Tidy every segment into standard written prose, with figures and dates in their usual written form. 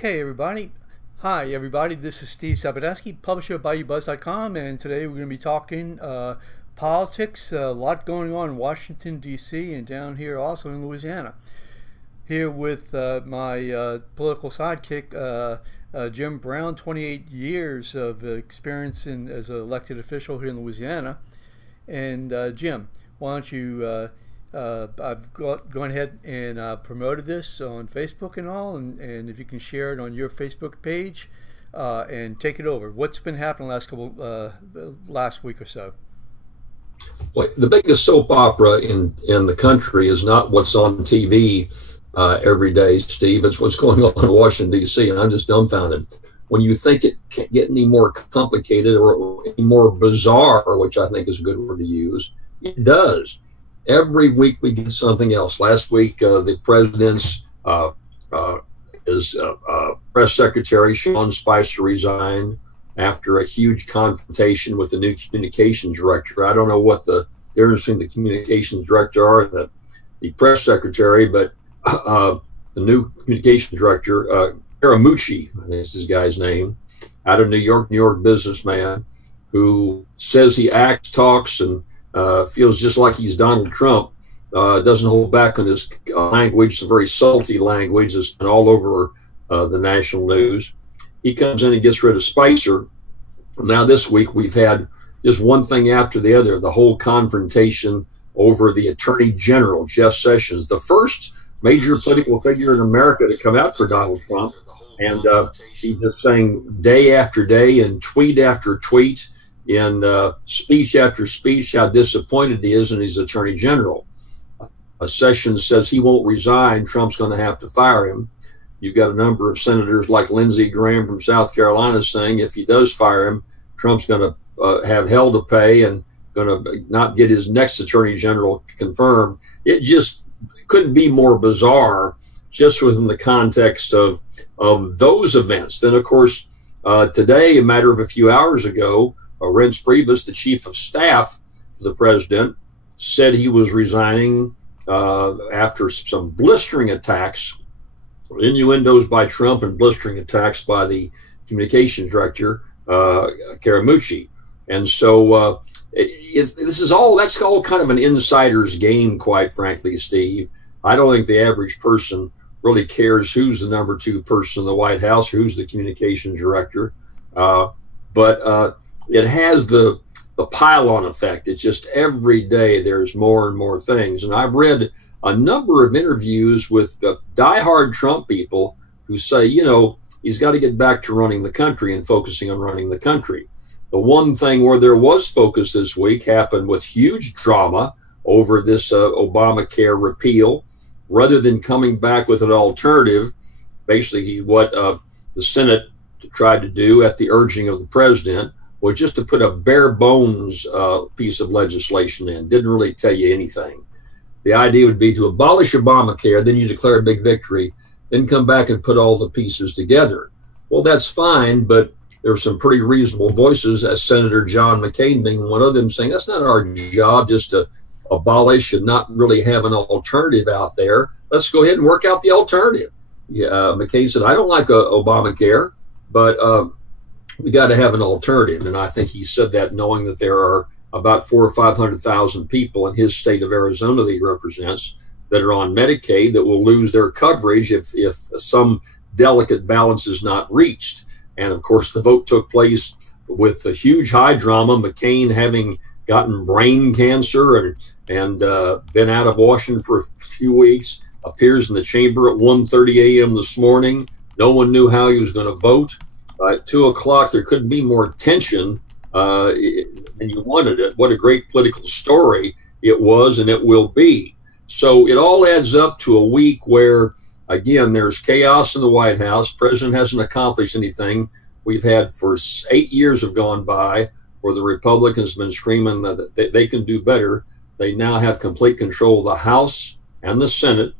Okay, everybody. Hi, everybody. This is Steve Sabadeski, publisher of BayouBuzz.com, and today we're going to be talking politics. A lot going on in Washington, D.C., and down here also in Louisiana. Here with my political sidekick, Jim Brown, 28 years of experience as an elected official here in Louisiana. And Jim, why don't you I've gone ahead and promoted this on Facebook and all, and if you can share it on your Facebook page and take it over. What's been happening last week or so? Well, the biggest soap opera in the country is not what's on TV every day, Steve. It's what's going on in Washington, D.C., and I'm just dumbfounded. When you think it can't get any more complicated or any more bizarre, which I think is a good word to use, it does. Every week we get something else. Last week, the president's press secretary, Sean Spicer, resigned after a huge confrontation with the new communications director. I don't know what the difference between the communications director and the press secretary, but the new communications director, Scaramucci, I think is this guy's name, out of New York businessman who says he acts, talks, and feels just like he's Donald Trump, doesn't hold back on his language. It's a very salty language that's been all over the national news. He comes in and gets rid of Spicer. Now this week we've had just one thing after the other, the whole confrontation over the Attorney General, Jeff Sessions, the first major political figure in America to come out for Donald Trump. And he's just saying day after day and tweet after tweet, in speech after speech, how disappointed he is in his Attorney General. Sessions says he won't resign. Trump's going to have to fire him. You've got a number of senators like Lindsey Graham from South Carolina saying if he does fire him, Trump's going to have hell to pay and going to not get his next Attorney General confirmed. It just couldn't be more bizarre just within the context of those events. Then, of course, today, a matter of a few hours ago, Priebus, the chief of staff for the president, said he was resigning after some blistering attacks, innuendos by Trump and blistering attacks by the communications director, Scaramucci. And so that's all kind of an insider's game, quite frankly, Steve. I don't think the average person really cares who's the number 2 person in the White House, who's the communications director. But it has the pile-on effect. It's just every day there's more and more things. And I've read a number of interviews with diehard Trump people who say, you know, he's got to get back to running the country and focusing on running the country. The one thing where there was focus this week happened with huge drama over this Obamacare repeal. Rather than coming back with an alternative, basically what the Senate tried to do at the urging of the president was just to put a bare bones piece of legislation in. Didn't really tell you anything. The idea would be to abolish Obamacare, then you declare a big victory, then come back and put all the pieces together. Well, that's fine, but there are some pretty reasonable voices, as Senator John McCain being one of them, saying that's not our job just to abolish and not really have an alternative out there. Let's go ahead and work out the alternative. McCain said, I don't like Obamacare, but we got to have an alternative. And I think he said that knowing that there are about 400,000 or 500,000 people in his state of Arizona that he represents that are on Medicaid that will lose their coverage if some delicate balance is not reached. And of course, the vote took place with a huge high drama, McCain having gotten brain cancer and been out of Washington for a few weeks, appears in the chamber at 1:30 a.m. this morning. No one knew how he was going to vote. At 2 o'clock, there couldn't be more tension than you wanted it. What a great political story it was and it will be. So it all adds up to a week where, again, there's chaos in the White House. President hasn't accomplished anything. We've had for 8 years have gone by where the Republicans have been screaming that they can do better. They now have complete control of the House and the Senate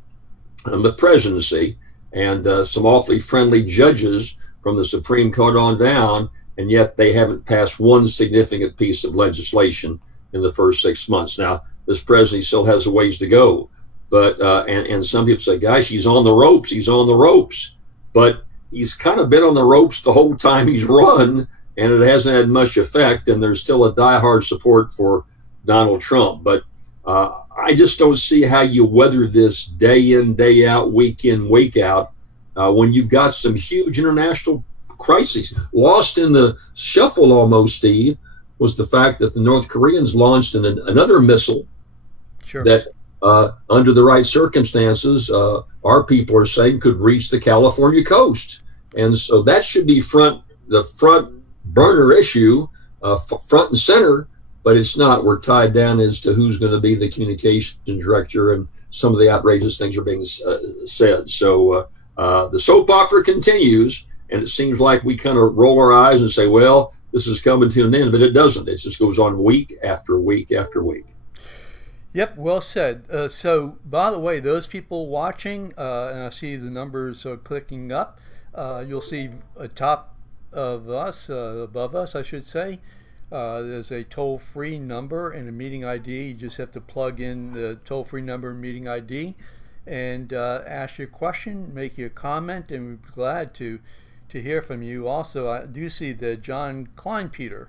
and the presidency and some awfully friendly judges from the Supreme Court on down, and yet they haven't passed one significant piece of legislation in the first 6 months. Now, this presidency still has a ways to go, but and some people say, gosh, he's on the ropes, he's on the ropes. But he's kind of been on the ropes the whole time he's run, and it hasn't had much effect. And there's still a diehard support for Donald Trump. But I just don't see how you weather this day in, day out, week in, week out, when you've got some huge international crises. Lost in the shuffle almost, Steve, was the fact that the North Koreans launched another missile that, under the right circumstances, our people are saying could reach the California coast. And so that should be the front burner issue, front and center, but it's not. We're tied down as to who's going to be the communications director, and some of the outrageous things are being said. So the soap opera continues, and it seems like we kind of roll our eyes and say, well, this is coming to an end, but it doesn't. It just goes on week after week after week. Yep, well said. So, by the way, those people watching, and I see the numbers are clicking up, you'll see atop of us, above us, I should say, there's a toll-free number and a meeting ID. You just have to plug in the toll-free number and meeting ID and ask your question, make your comment, and we'd be glad to hear from you. Also, I do see that John Kleinpeter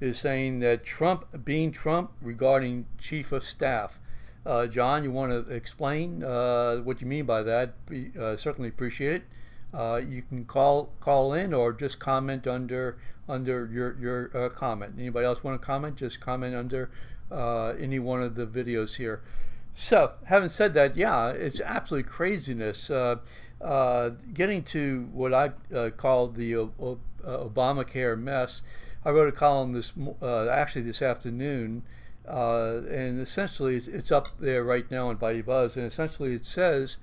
is saying that Trump being Trump regarding Chief of Staff. John, you want to explain what you mean by that? Certainly appreciate it. You can call in or just comment under your comment. Anybody else want to comment? Just comment under any one of the videos here. So, having said that, yeah, it's absolute craziness. Getting to what I call the Obamacare mess, I wrote a column actually this afternoon, and essentially it's up there right now on Bayou Buzz, and essentially it says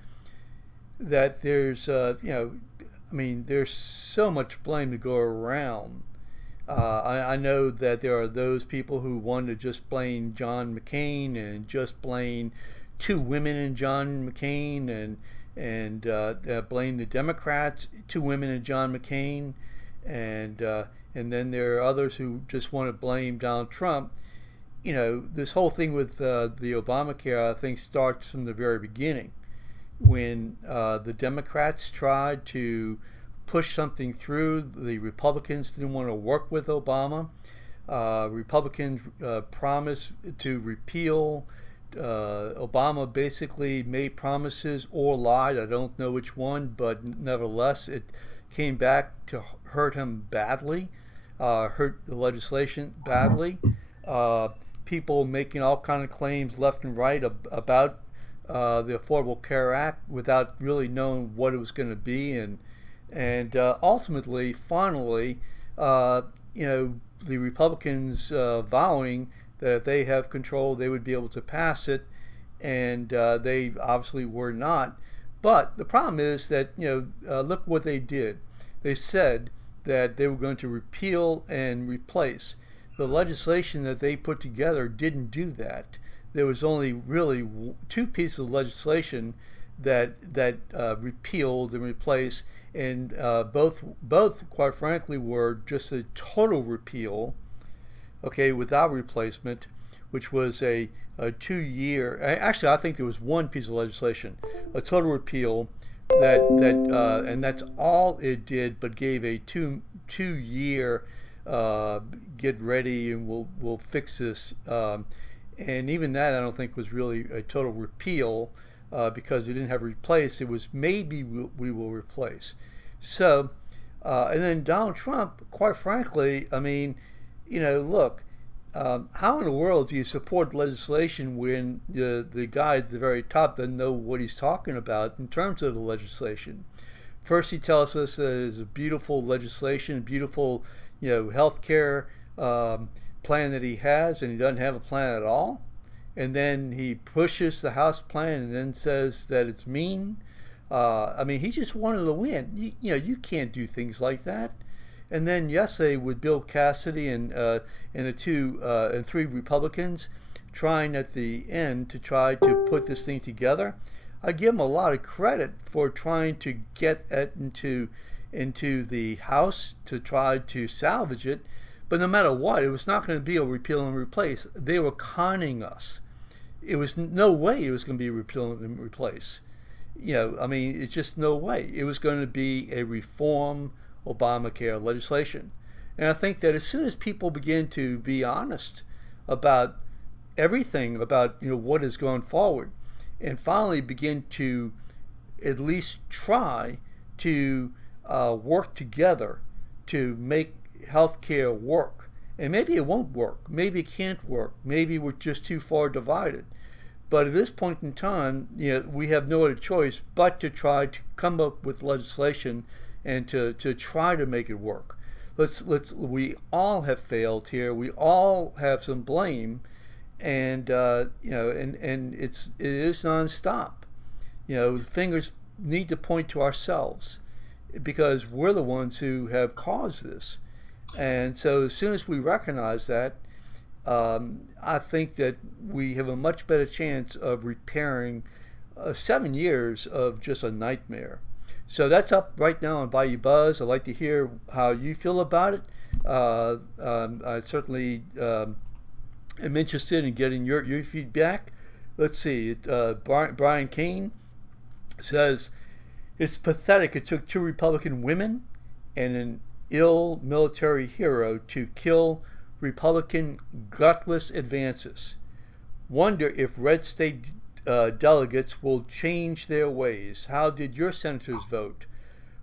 that there's, there's so much blame to go around. I know that there are those people who want to just blame John McCain and just blame two women in John McCain and blame the Democrats, two women in John McCain, and then there are others who just want to blame Donald Trump. You know, this whole thing with the Obamacare, I think, starts from the very beginning when the Democrats tried to push something through. The Republicans didn't want to work with Obama. Republicans promised to repeal. Obama basically made promises or lied. I don't know which one, but nevertheless, it came back to hurt him badly, hurt the legislation badly. People making all kinds of claims left and right about the Affordable Care Act without really knowing what it was going to be, and ultimately, finally, the Republicans vowing that if they have control, they would be able to pass it, and they obviously were not. But the problem is that, look what they did. They said that they were going to repeal and replace. The legislation that they put together didn't do that. There was only really two pieces of legislation that repealed and replaced, and both quite frankly were just a total repeal, okay, without replacement, which was a 2-year. Actually, I think there was one piece of legislation, a total repeal and that's all it did, but gave a two-year get ready and we'll fix this. And even that I don't think was really a total repeal because it didn't have replace. It was maybe we will replace. So, and then Donald Trump, quite frankly, I mean, look, how in the world do you support legislation when the guy at the very top doesn't know what he's talking about in terms of the legislation? First, he tells us that it's a beautiful legislation, beautiful, health care plan that he has, and he doesn't have a plan at all. And then he pushes the House plan and then says that it's mean. I mean, he just wanted to win. You can't do things like that. And then yesterday with Bill Cassidy and the three Republicans trying at the end to try to put this thing together, I give them a lot of credit for trying to get it into the House to try to salvage it. But no matter what, it was not going to be a repeal and replace. They were conning us. It was no way it was going to be repeal and replace. I mean, it's just no way. It was going to be a reform Obamacare legislation. And I think that as soon as people begin to be honest about everything, about what is going forward, and finally begin to at least try to work together to make healthcare work. And maybe it won't work. Maybe it can't work. Maybe we're just too far divided. But at this point in time, we have no other choice but to try to come up with legislation and to try to make it work. We all have failed here. We all have some blame, and and it is nonstop. The fingers need to point to ourselves because we're the ones who have caused this. And so as soon as we recognize that, I think that we have a much better chance of repairing 7 years of just a nightmare. So that's up right now on Bayou Buzz. I'd like to hear how you feel about it. I certainly am interested in getting your feedback. Let's see. Brian Kane says, it's pathetic it took 2 Republican women and an ill military hero to kill Republican gutless advances. Wonder if red state delegates will change their ways. How did your senators vote?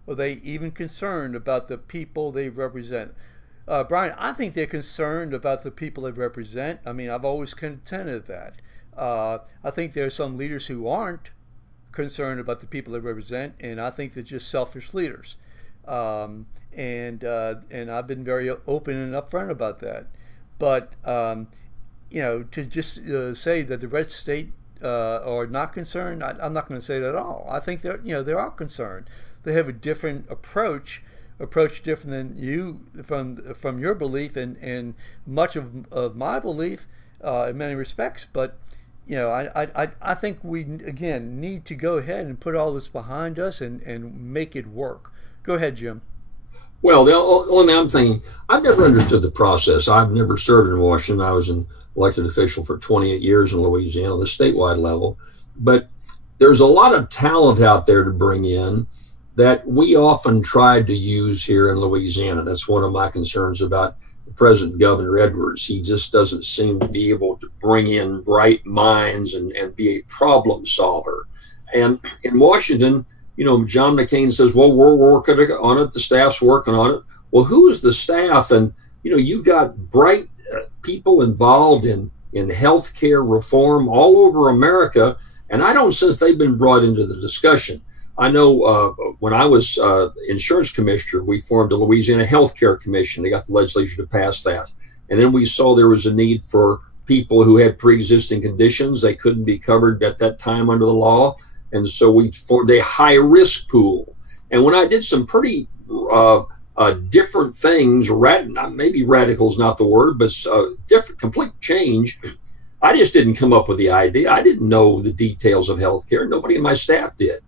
Are they even concerned about the people they represent? Brian, I think they're concerned about the people they represent. I mean, I've always contended that. I think there are some leaders who aren't concerned about the people they represent, and I think they're just selfish leaders. And I've been very open and upfront about that. But to just say that the red state are not concerned, I'm not going to say that at all. I think they are concerned. They have a different approach different than you from your belief and much of my belief in many respects. But I think we again need to go ahead and put all this behind us and make it work. Go ahead, Jim. Well, the only thing I'm thinking, I've never understood the process. I've never served in Washington. I was an elected official for 28 years in Louisiana on the statewide level. But there's a lot of talent out there to bring in that we often tried to use here in Louisiana. That's one of my concerns about President Governor Edwards. He just doesn't seem to be able to bring in bright minds and be a problem solver. And in Washington, John McCain says, well, we're working on it. The staff's working on it. Well, who is the staff? And, you've got bright people involved in healthcare reform all over America. And I don't sense they've been brought into the discussion. I know when I was insurance commissioner, we formed a Louisiana Healthcare Commission. They got the legislature to pass that. And then we saw there was a need for people who had pre-existing conditions. They couldn't be covered at that time under the law. And so we formed a high-risk pool. And when I did some pretty different things, maybe radical is not the word, but different, complete change, I just didn't come up with the idea. I didn't know the details of healthcare. Nobody in my staff did.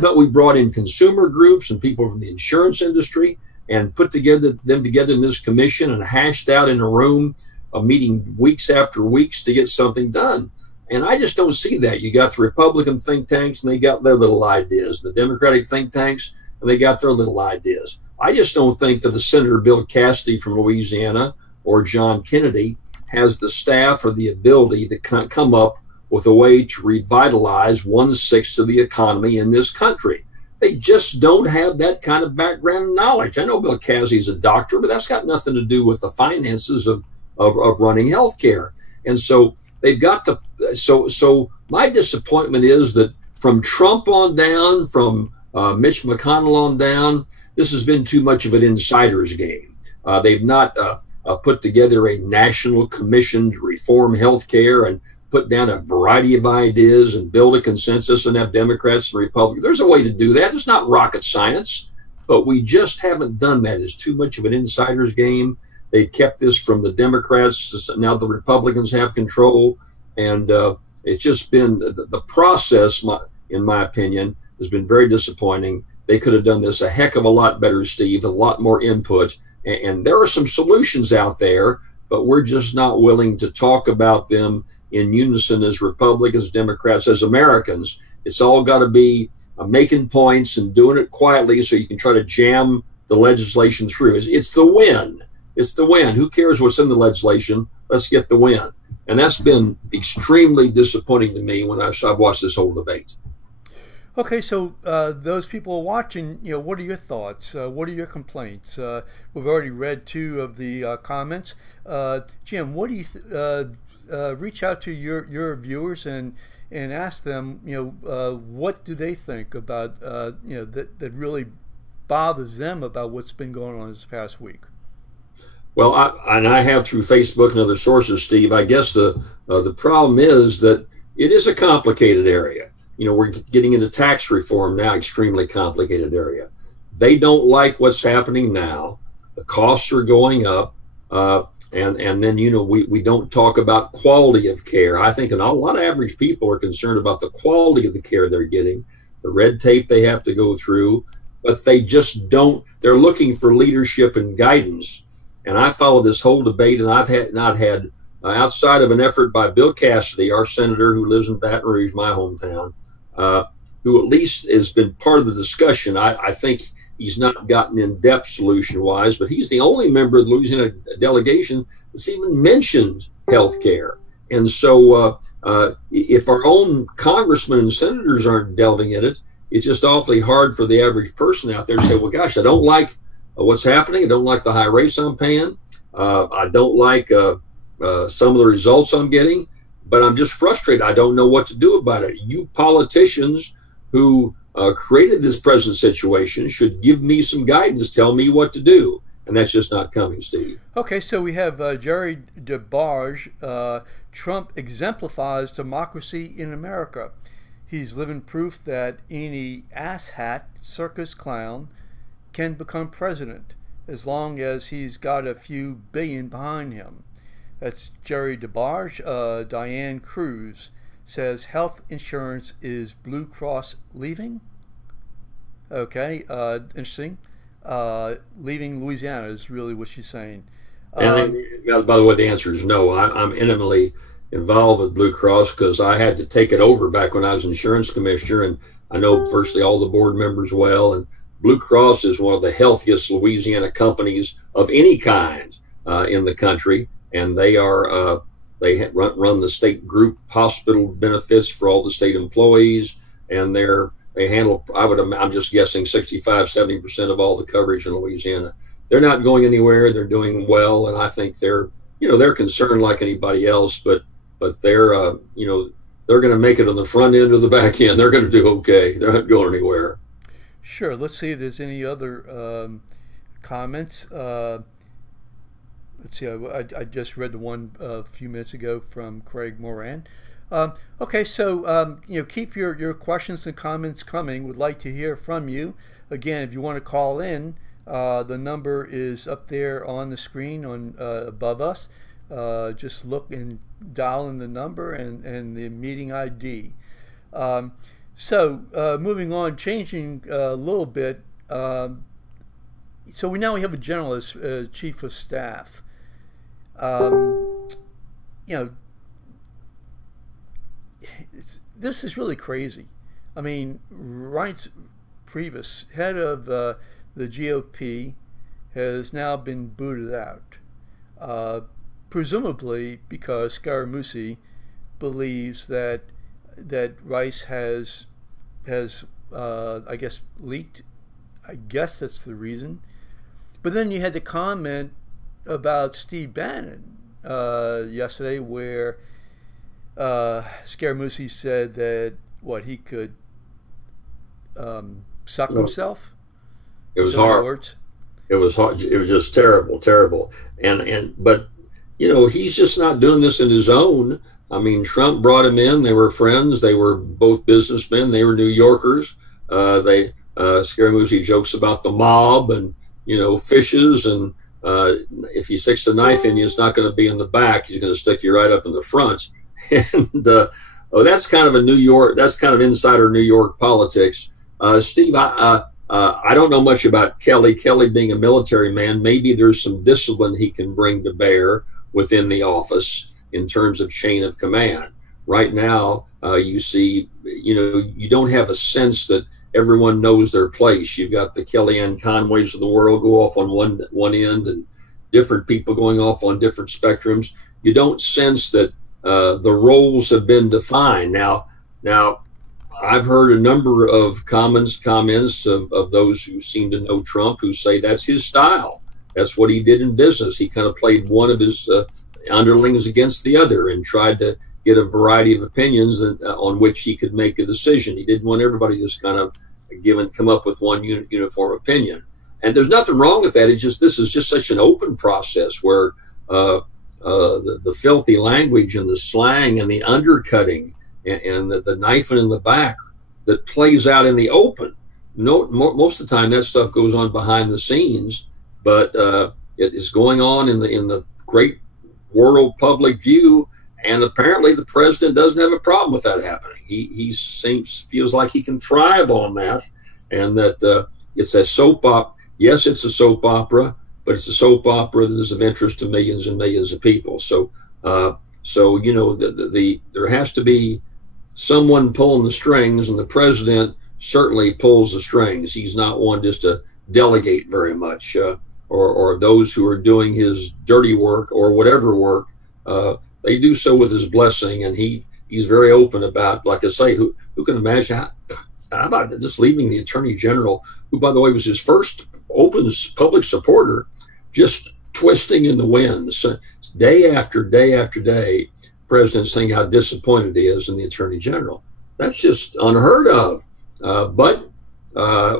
But we brought in consumer groups and people from the insurance industry and put them together in this commission and hashed out in a room, a meeting weeks after weeks to get something done. And I just don't see that. You got the Republican think tanks and they got their little ideas, the Democratic think tanks, and they got their little ideas. I just don't think that Senator Bill Cassidy from Louisiana or John Kennedy has the staff or the ability to come up with a way to revitalize 1/6 of the economy in this country. They just don't have that kind of background and knowledge. I know Bill Cassidy's a doctor, but that's got nothing to do with the finances of running healthcare. And so they've got to. So my disappointment is that from Trump on down, from Mitch McConnell on down, this has been too much of an insider's game. They've not put together a national commission to reform healthcare and put down a variety of ideas and build a consensus and have Democrats and Republicans. There's a way to do that. It's not rocket science, but we just haven't done that. It's too much of an insider's game. They've kept this from the Democrats. Now the Republicans have control. And it's just been the process, in my opinion, has been very disappointing. They could have done this a heck of a lot better, Steve, a lot more input. And there are some solutions out there, but we're just not willing to talk about them in unison as Republicans, Democrats, as Americans. It's all got to be making points and doing it quietly so you can try to jam the legislation through. It's the win. It's the win. Who cares what's in the legislation? Let's get the win. And that's been extremely disappointing to me when I've watched this whole debate. Okay, so those people watching, what are your thoughts? What are your complaints? We've already read 2 of the comments. Jim, what do you reach out to your viewers and ask them, what do they think about, that really bothers them about what's been going on this past week? Well, I have through Facebook and other sources, Steve. I guess the problem is that it is a complicated area. We're getting into tax reform now, extremely complicated area. They don't like what's happening now. The costs are going up. And then, we don't talk about quality of care. I think a lot of average people are concerned about the quality of the care they're getting, the red tape they have to go through, but they just don't. They're looking for leadership and guidance. And I followed this whole debate, and I've not had, outside of an effort by Bill Cassidy, our senator who lives in Baton Rouge, my hometown, who at least has been part of the discussion. I think he's not gotten in-depth solution-wise, but he's the only member of the Louisiana delegation that's even mentioned health care. And so if our own congressmen and senators aren't delving in it, it's just awfully hard for the average person out there to say, well, gosh, I don't like what's happening. I don't like the high rates I'm paying. I don't like some of the results I'm getting, but I'm just frustrated. I don't know what to do about it. You politicians who created this present situation should give me some guidance, tell me what to do. And that's just not coming, Steve. Okay, so we have Jerry DeBarge. Trump exemplifies democracy in America. He's living proof that any asshat circus clown can become president as long as he's got a few billion behind him. That's Jerry DeBarge. Diane Cruz says health insurance is Blue Cross leaving. Okay, interesting. Leaving Louisiana is really what she's saying. And by the way, the answer is no. I'm intimately involved with Blue Cross because I had to take it over back when I was insurance commissioner, and I know virtually all the board members well. And Blue Cross is one of the healthiest Louisiana companies of any kind in the country, and they are they run the state group hospital benefits for all the state employees, and they handle, I'm just guessing, 65-70% of all the coverage in Louisiana. They're not going anywhere. They're doing well, and I think they're concerned like anybody else, but they're they're going to make it on the front end or the back end. They're going to do okay. They're not going anywhere. Sure. Let's see if there's any other comments. Let's see. I just read the one a few minutes ago from Craig Moran. Okay, so keep your questions and comments coming. Would like to hear from you. Again, if you want to call in, the number is up there on the screen on above us. Just look and dial in the number and the meeting ID. So moving on, changing a little bit. So we have a general as chief of staff. This is really crazy. I mean, Priebus, head of the GOP, has now been booted out, presumably because Scaramucci believes that Rice has I guess leaked. I guess that's the reason. But then you had the comment about Steve Bannon yesterday, where Scaramucci said that he could suck himself. It was hard. It was hard. It was just terrible. But he's just not doing this in his own. I mean, Trump brought him in. They were friends. They were both businessmen. They were New Yorkers. Scaramucci jokes about the mob and fishes, and if he sticks a knife in you, it's not going to be in the back. He's going to stick you right up in the front. And that's kind of that's kind of insider New York politics. Steve, I don't know much about Kelly. Kelly being a military man, maybe there's some discipline he can bring to bear within the office in terms of chain of command. Right now, You see, you don't have a sense that everyone knows their place. You've got the Kellyanne Conways of the world go off on one end, and different people going off on different spectrums. You don't sense that the roles have been defined. Now, I've heard a number of comments of those who seem to know Trump who say that's his style. That's what he did in business. He kind of played one of his underlings against the other and tried to get a variety of opinions on which he could make a decision. He didn't want everybody just kind of come up with one uniform opinion. And there's nothing wrong with that. This is just such an open process where the filthy language and the slang and the undercutting and the knifing in the back that plays out in the open. Most of the time that stuff goes on behind the scenes, but it is going on in the great world public view. And apparently the president doesn't have a problem with that happening. He feels like he can thrive on that, and that it's a soap opera. Yes, it's a soap opera, but it's a soap opera that is of interest to millions and millions of people. So there has to be someone pulling the strings, and the president certainly pulls the strings. He's not one just to delegate very much, or those who are doing his dirty work or whatever work. They do so with his blessing, and he's very open about, like I say, who can imagine how about just leaving the Attorney General, who, by the way, was his first open public supporter, just twisting in the wind. So day after day after day, President saying how disappointed he is in the Attorney General. That's just unheard of. But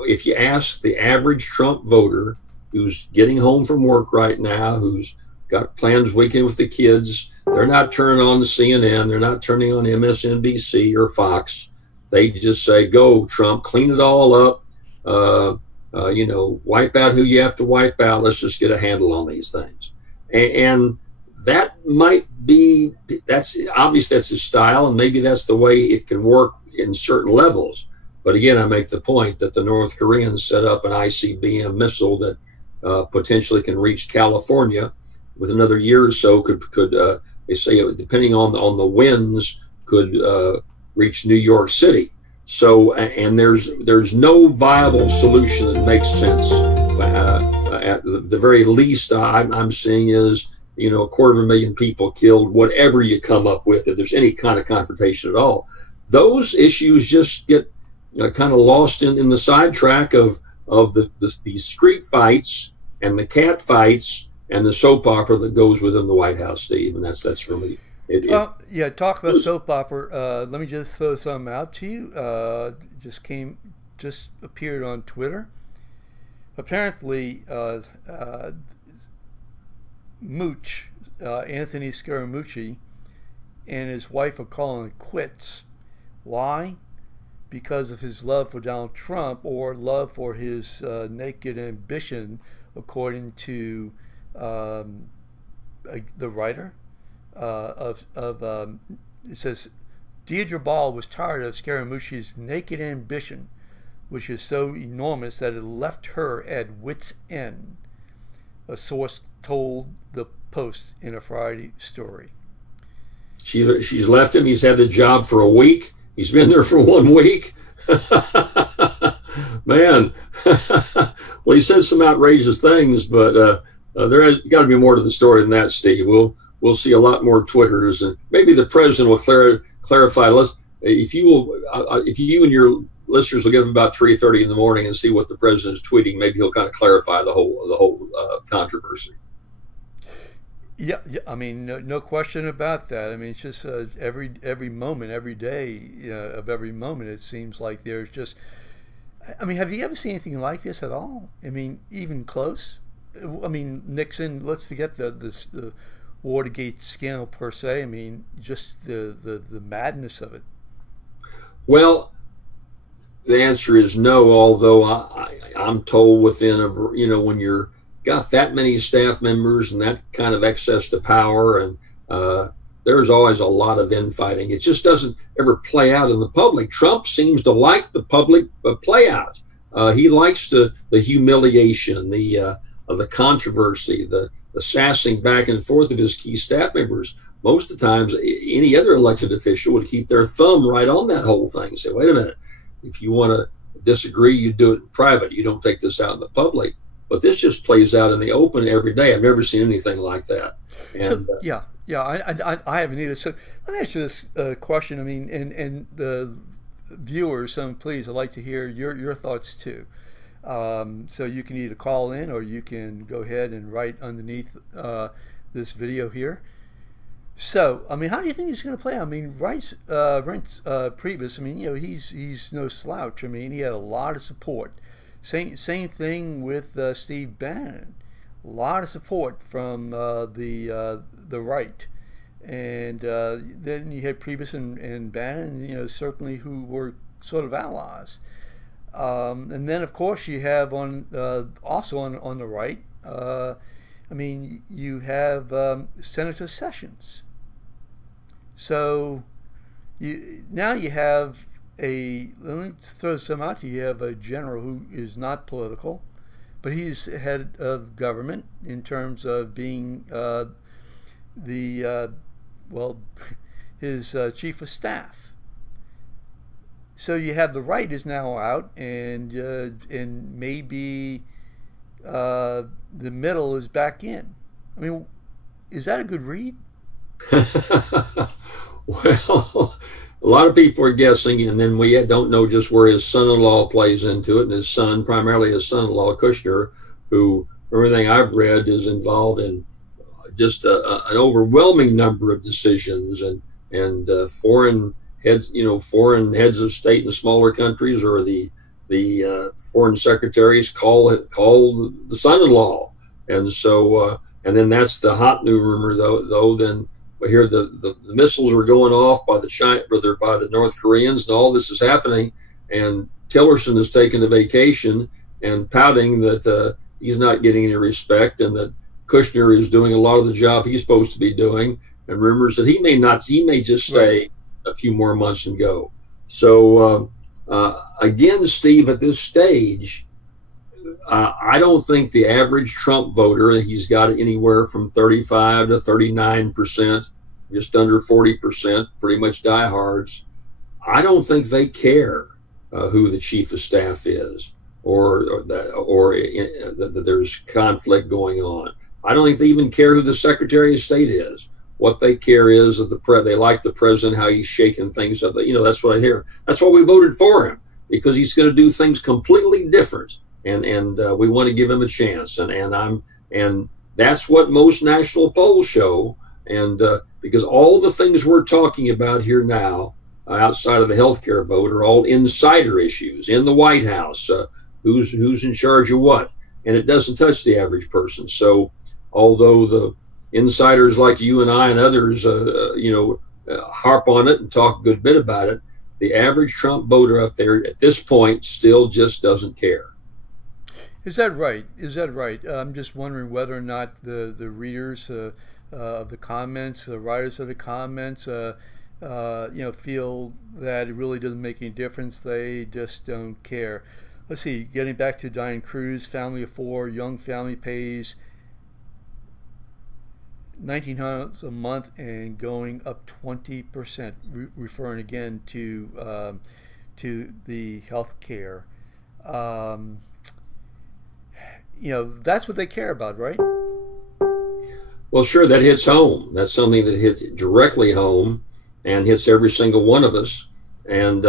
if you ask the average Trump voter who's getting home from work right now, who's got plans weekend with the kids, they're not turning on the CNN, they're not turning on MSNBC or Fox. They just say, go, Trump, clean it all up, wipe out who you have to wipe out. Let's just get a handle on these things. And that might be, that's obviously that's his style, and maybe that's the way it can work in certain levels. But again, I make the point that the North Koreans set up an ICBM missile that potentially can reach California with another year or so. Could they say, depending on the winds, could reach New York City. So, and there's no viable solution that makes sense. At the very least, I'm seeing is, 250,000 people killed, whatever you come up with, if there's any kind of confrontation at all. Those issues just get kind of lost in the sidetrack of these street fights and the cat fights and the soap opera that goes within the White House, Steve. And that's really it. Talk about soap opera. Let me just throw something out to you. Just appeared on Twitter. Apparently, Anthony Scaramucci and his wife are calling it quits. Why? Because of his love for Donald Trump, or love for his naked ambition, according to the writer it says, Deirdre Ball was tired of Scaramucci's naked ambition, which is so enormous that it left her at wit's end, a source told the Post in a Friday story. She's left him. He's had the job for a week. He's been there for 1 week. Man. Well, he said some outrageous things, but there has got to be more to the story than that, Steve. We'll see a lot more Twitters, and maybe the president will clarify. If you and your listeners will get up about 3:30 in the morning and see what the president is tweeting, maybe he'll kind of clarify the whole controversy. Yeah, I mean, no question about that. I mean, it's just every moment, every day of every moment, it seems like there's just. I mean, have you ever seen anything like this at all? I mean, even close. I mean, Nixon. Let's forget the Watergate scandal per se. I mean, just the madness of it. Well, the answer is no. Although I'm told within when you're got that many staff members and that kind of access to power, and there's always a lot of infighting. It just doesn't ever play out in the public. Trump seems to like the public play out. He likes the humiliation, the controversy, the sassing back and forth of his key staff members. most of the times any other elected official would keep their thumb right on that whole thing. Say, wait a minute, if you want to disagree, you do it in private. You don't take this out in the public. But this just plays out in the open every day. I've never seen anything like that. And So yeah, I haven't either. So let me ask you this question. I mean, and the viewers, please, I'd like to hear your thoughts too. So you can either call in or you can go ahead and write underneath this video here. So, I mean, how do you think he's going to play? I mean, Reince Priebus, I mean, you know, he's no slouch. I mean, he had a lot of support. Same thing with Steve Bannon. A lot of support from the right. And then you had Priebus and Bannon, you know, certainly who were sort of allies. And then, of course, you have also on the right, I mean, you have Senator Sessions. So now you have let me throw some out to you. You have a general who is not political, but he's head of government in terms of being well, his chief of staff. So you have the right is now out, and maybe the middle is back in. I mean, is that a good read? Well, a lot of people are guessing, and then we don't know just where his son-in-law plays into it, and his son, primarily his son-in-law Kushner, who, from everything I've read, is involved in just an overwhelming number of decisions and foreign heads, foreign heads of state in smaller countries, or the foreign secretaries call the son-in-law, and so and then that's the hot new rumor though. Then we hear the missiles are going off by the North Koreans, and all this is happening, and Tillerson is taking a vacation and pouting that he's not getting any respect, and that Kushner is doing a lot of the job he's supposed to be doing, and rumors that he may just stay a few more months and go. So again, Steve, at this stage, I don't think the average Trump voter, he's got anywhere from 35 to 39%, just under 40%, pretty much diehards. I don't think they care who the chief of staff is, or that there's conflict going on. I don't think they even care who the Secretary of State is. What they care is that they like the president, how he's shaking things up. That's what I hear. That's why we voted for him, because he's going to do things completely different, and we want to give him a chance. And that's what most national polls show. And because all the things we're talking about here now, outside of the healthcare vote, are all insider issues in the White House. Who's in charge of what, and it doesn't touch the average person. So, although the insiders like you and I and others, harp on it and talk a good bit about it, the average Trump voter up there at this point still just doesn't care. Is that right? I'm just wondering whether or not the readers of the comments, the writers of the comments, feel that it really doesn't make any difference. They just don't care. Let's see. Getting back to Diane Cruz, family of 4, young family pays $1,900 a month and going up 20%, referring again to the health care. That's what they care about, right? Well, sure, that hits home. That's something that hits directly home and hits every single one of us. And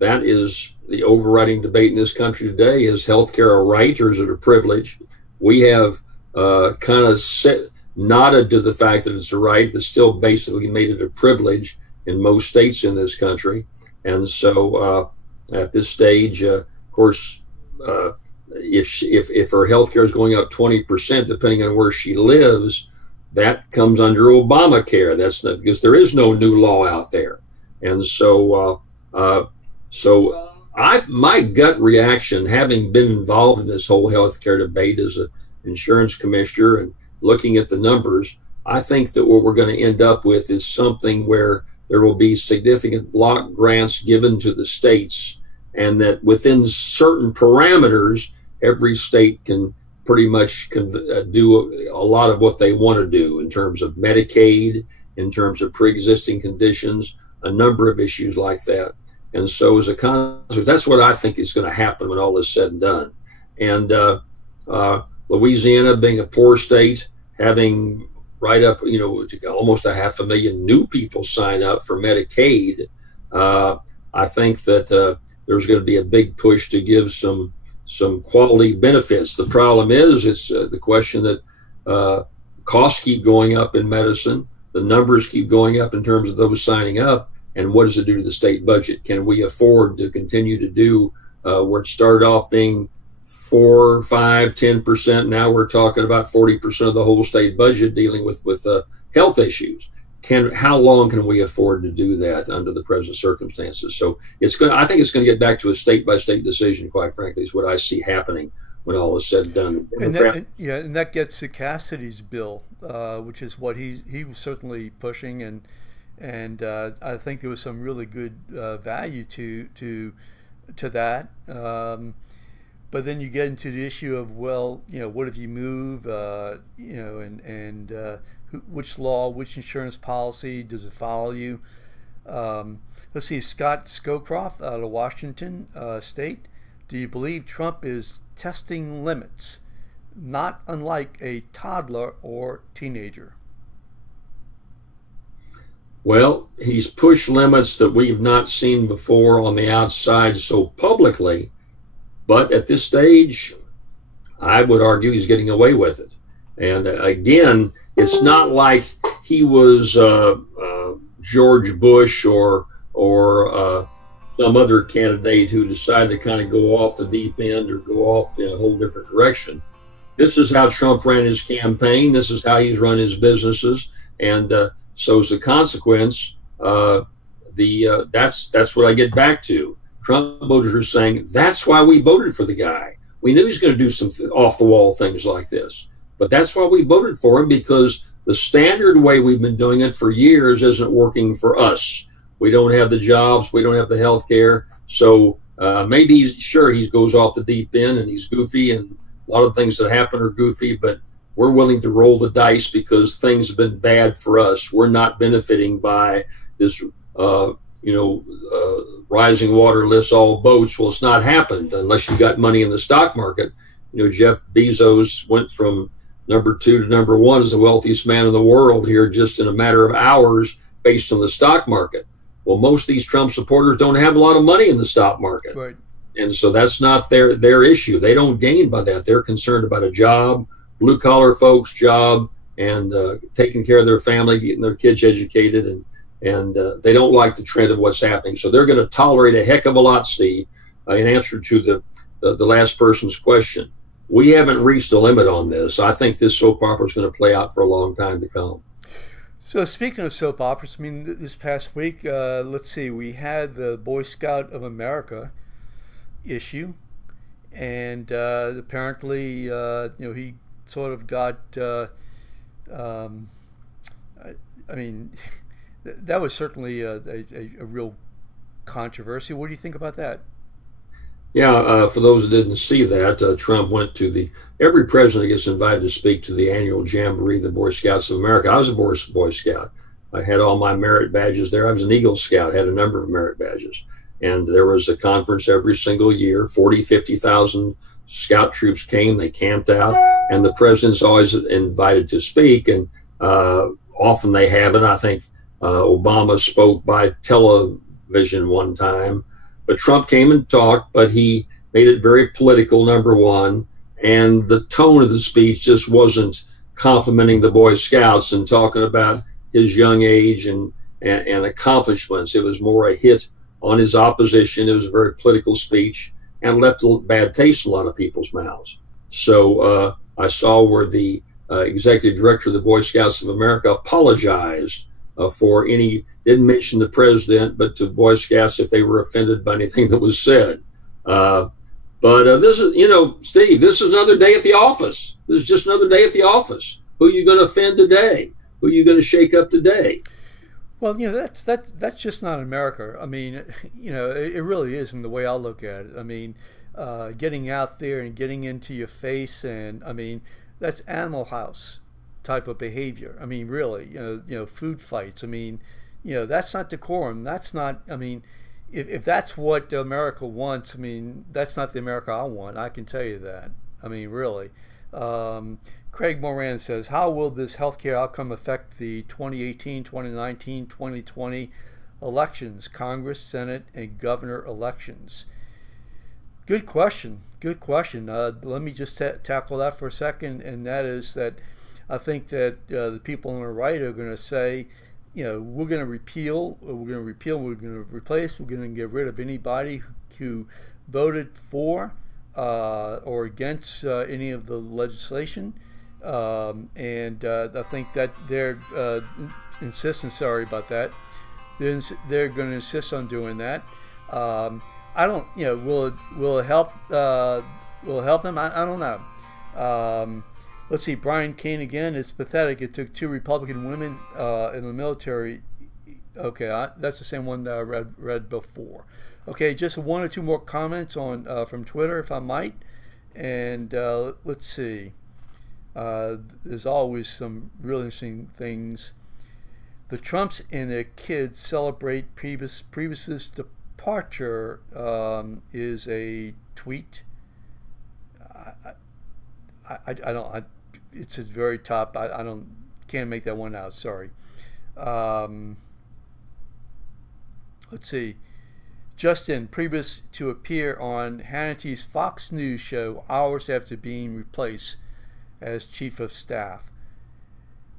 that is the overriding debate in this country today: is health care a right or is it a privilege? We have kind of nodded to the fact that it's a right, but still basically made it a privilege in most states in this country. And so at this stage, of course, if her health care is going up 20%, depending on where she lives, that comes under Obamacare. That's not, because there is no new law out there. And so my gut reaction, having been involved in this whole healthcare debate as an insurance commissioner and looking at the numbers, I think that what we're going to end up with is something where there will be significant block grants given to the states, and that within certain parameters, every state can pretty much do a lot of what they want to do in terms of Medicaid, in terms of pre-existing conditions, a number of issues like that. And so as a consequence, that's what I think is going to happen when all is said and done. And Louisiana being a poor state, having right up, almost 500,000 new people sign up for Medicaid, I think that there's going to be a big push to give some quality benefits. The problem is, it's the question that costs keep going up in medicine, the numbers keep going up in terms of those signing up, and what does it do to the state budget? Can we afford to continue to do where it started off being 4, 5, 10%? Now we're talking about 40% of the whole state budget dealing with health issues. How long can we afford to do that under the present circumstances? So I think it's going to get back to a state by state decision, quite frankly, is what I see happening when all is said and done. And that gets to Cassidy's bill, which is what he was certainly pushing, and I think there was some really good value to that. But then you get into the issue of, well, what if you move, which law, which insurance policy does it follow you? Let's see, Scott Scowcroft out of Washington State. Do you believe Trump is testing limits, not unlike a toddler or teenager? Well, he's pushed limits that we've not seen before on the outside so publicly, but at this stage, I would argue he's getting away with it. And again, it's not like he was George Bush or some other candidate who decided to kind of go off the deep end or go off in a whole different direction. This is how Trump ran his campaign. This is how he's run his businesses. And so as a consequence, that's what I get back to. Trump voters are saying, that's why we voted for the guy. We knew he's going to do some off-the-wall things like this. But that's why we voted for him, because the standard way we've been doing it for years isn't working for us. We don't have the jobs. We don't have the health care. So maybe, he goes off the deep end and he's goofy, and a lot of things that happen are goofy, but we're willing to roll the dice because things have been bad for us. We're not benefiting by this rising water lifts all boats. Well, it's not happened unless you got money in the stock market. Jeff Bezos went from number 2 to number 1 as the wealthiest man in the world here just in a matter of hours based on the stock market. Well, most of these Trump supporters don't have a lot of money in the stock market. Right. And so that's not their issue. They don't gain by that. They're concerned about a job, blue collar folks' job, and taking care of their family, getting their kids educated, and they don't like the trend of what's happening. So they're going to tolerate a heck of a lot, Steve, in answer to the last person's question. We haven't reached a limit on this. I think this soap opera is going to play out for a long time to come. So speaking of soap operas, I mean, this past week, let's see, we had the Boy Scout of America issue, and apparently, he sort of got, I mean, that was certainly a real controversy. What do you think about that? Yeah, for those who didn't see that, Trump went to every president gets invited to speak to the annual Jamboree of the Boy Scouts of America. I was a Boy Scout. I had all my merit badges there. I was an Eagle Scout, had a number of merit badges. And there was a conference every single year. 40, 50,000 scout troops came, they camped out, and the president's always invited to speak. And often they haven't. I think Obama spoke by television one time. But Trump came and talked, but he made it very political, number one. And the tone of the speech just wasn't complimenting the Boy Scouts and talking about his young age and accomplishments. It was more a hit on his opposition. It was a very political speech and left a bad taste in a lot of people's mouths. So I saw where the executive director of the Boy Scouts of America apologized didn't mention the president, but to Boy Scouts if they were offended by anything that was said. But this is, Steve, this is another day at the office. This is just another day at the office. Who are you going to offend today? Who are you going to shake up today? Well, that's just not America. I mean, it really isn't the way I look at it. I mean, getting out there and getting into your face, and I mean, that's Animal House type of behavior. I mean, really, food fights. I mean, that's not decorum. That's not. I mean, if that's what America wants, I mean, that's not the America I want. I can tell you that. I mean, really. Craig Moran says, how will this healthcare outcome affect the 2018, 2019, 2020 elections, Congress, Senate, and governor elections? Good question. Good question. Let me just tackle that for a second, and that is that I think that the people on the right are going to say, we're going to repeal, we're going to replace, we're going to get rid of anybody who voted for or against any of the legislation. And I think that they're insisting, sorry about that, they're going to insist on doing that. I don't, will it help them? I don't know. Let's see, Brian Kane again. It's pathetic. It took 2 Republican women in the military. Okay, that's the same one that I read before. Okay, just 1 or 2 more comments on from Twitter, if I might. And let's see. There's always some really interesting things. The Trumps and their kids celebrate Priebus's departure is a tweet. I don't. It's at the very top. I can't make that one out. Sorry. Let's see. Justin, Priebus to appear on Hannity's Fox News show hours after being replaced as chief of staff.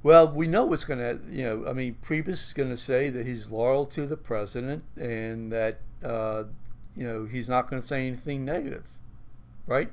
Well, we know what's going to, I mean, Priebus is going to say that he's loyal to the president and that, he's not going to say anything negative, right?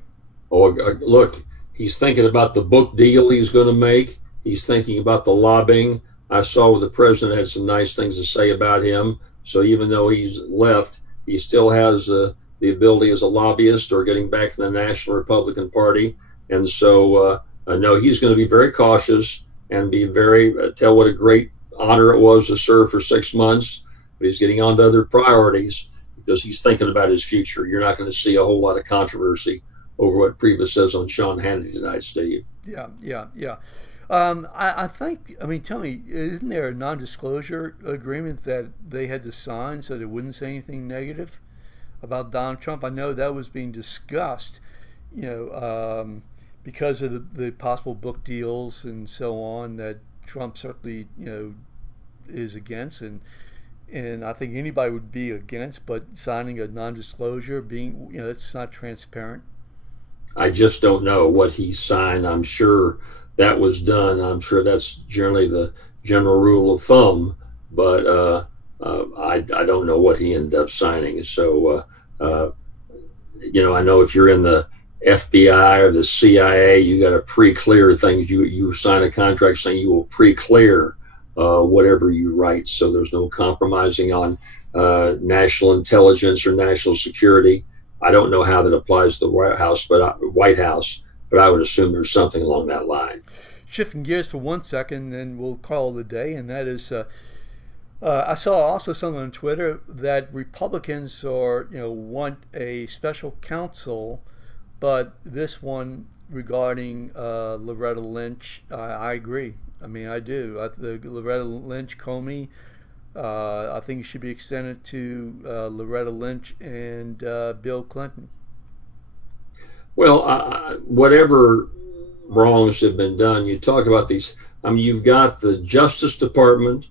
Oh, look, he's thinking about the book deal he's going to make. He's thinking about the lobbying. I saw the president had some nice things to say about him. So even though he's left, he still has the ability as a lobbyist or getting back to the National Republican Party. And so, no, he's going to be very cautious and be very, tell what a great honor it was to serve for 6 months. But he's getting on to other priorities because he's thinking about his future. You're not going to see a whole lot of controversy over what Priebus says on Sean Hannity tonight, Steve. Yeah. I think, I mean, tell me, isn't there a non-disclosure agreement that they had to sign so they wouldn't say anything negative about Donald Trump? I know that was being discussed, because of the possible book deals and so on that Trump certainly, is against. And I think anybody would be against, but signing a non-disclosure, being, it's not transparent. I just don't know what he signed. I'm sure that was done. I'm sure that's generally the general rule of thumb, but I don't know what he ended up signing. So, I know if you're in the FBI or the CIA, you got to pre-clear things. You sign a contract saying you will pre-clear whatever you write. So there's no compromising on national intelligence or national security. I don't know how that applies to the White House, but I would assume there's something along that line. Shifting gears for 1 second, then we'll call it a day, and that is, I saw also something on Twitter that Republicans want a special counsel, but this one regarding Loretta Lynch, I agree. I mean, I do. The Loretta Lynch, Comey, I think it should be extended to Loretta Lynch and Bill Clinton. Well, whatever wrongs have been done, you talk about these. I mean, you've got the Justice Department,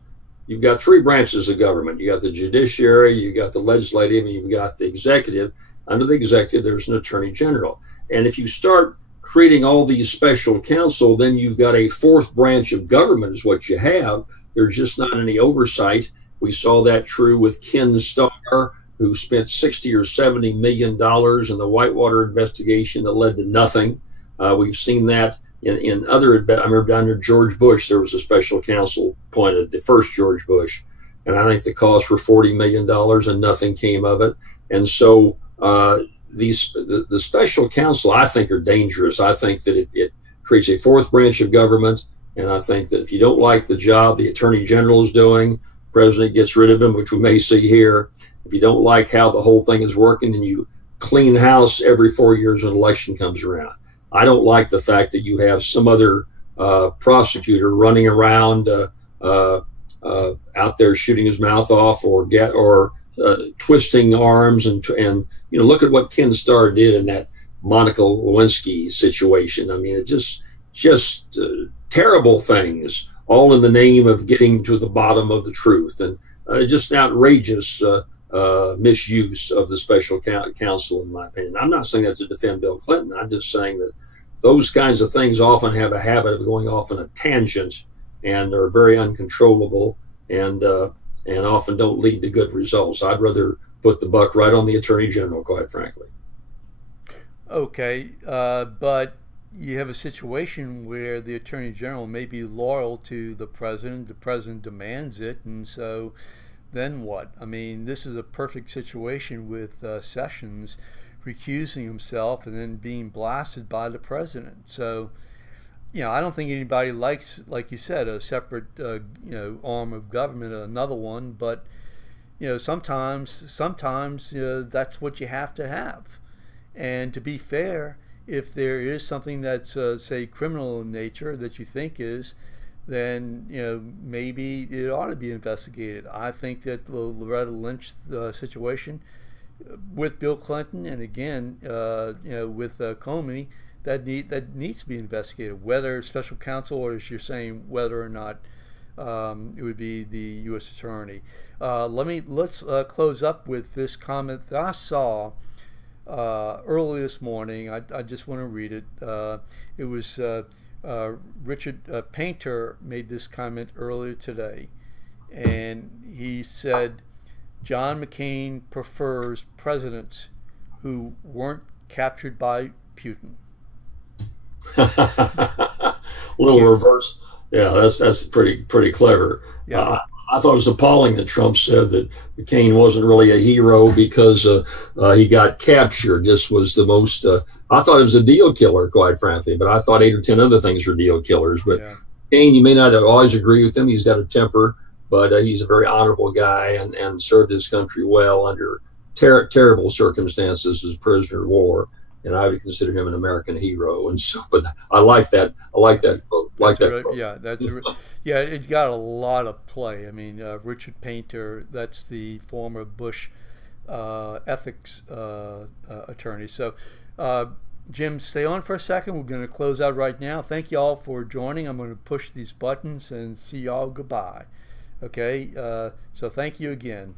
you've got 3 branches of government. You got the judiciary, you got the legislative, and you've got the executive. Under the executive, there's an attorney general. And if you start creating all these special counsel, then you've got a 4th branch of government is what you have. There's just not any oversight. We saw that true with Ken Starr, who spent $60 or $70 million in the Whitewater investigation that led to nothing. We've seen that in other, I remember under George Bush, there was a special counsel appointed, the first George Bush. And I think the cost were $40 million and nothing came of it. And so the special counsel, I think, are dangerous. I think that it creates a 4th branch of government. And I think that if you don't like the job the attorney general is doing, the president gets rid of him, which we may see here. If you don't like how the whole thing is working, then you clean house every 4 years when an election comes around. I don't like the fact that you have some other prosecutor running around out there shooting his mouth off, or twisting arms, and look at what Ken Starr did in that Monica Lewinsky situation. I mean, it just terrible things, all in the name of getting to the bottom of the truth, and just outrageous misuse of the special counsel, in my opinion. I'm not saying that to defend Bill Clinton. I'm just saying that those kinds of things often have a habit of going off on a tangent, and are very uncontrollable, and often don't lead to good results. I'd rather put the buck right on the Attorney General, quite frankly. Okay, but you have a situation where the Attorney General may be loyal to the President demands it, and so then what? I mean, this is a perfect situation with Sessions recusing himself and then being blasted by the President. So, I don't think anybody likes, like you said, a separate, arm of government, another one. But, sometimes that's what you have to have. And to be fair, if there is something that's, say, criminal in nature that you think is, then, maybe it ought to be investigated. I think that the Loretta Lynch situation with Bill Clinton, and again, with Comey, that needs to be investigated, whether special counsel, or as you're saying, whether or not it would be the U.S. Attorney. Let's close up with this comment that I saw early this morning. I just want to read it. It was Richard Painter made this comment earlier today, and he said, John McCain prefers presidents who weren't captured by Putin. Little reverse. Yeah, that's pretty clever. Yeah. I thought it was appalling that Trump said that McCain wasn't really a hero because he got captured. This was the most. I thought it was a deal killer, quite frankly. But I thought 8 or 10 other things were deal killers. But yeah. McCain, you may not always agree with him. He's got a temper, but he's a very honorable guy, and served his country well under terrible circumstances as prisoner of war. And I would consider him an American hero. And so, but I like that. I like that quote. Yeah, it got a lot of play. I mean, Richard Painter, that's the former Bush ethics attorney. So, Jim, stay on for a second. We're going to close out right now. Thank you all for joining. I'm going to push these buttons and see y'all goodbye. Okay, so thank you again.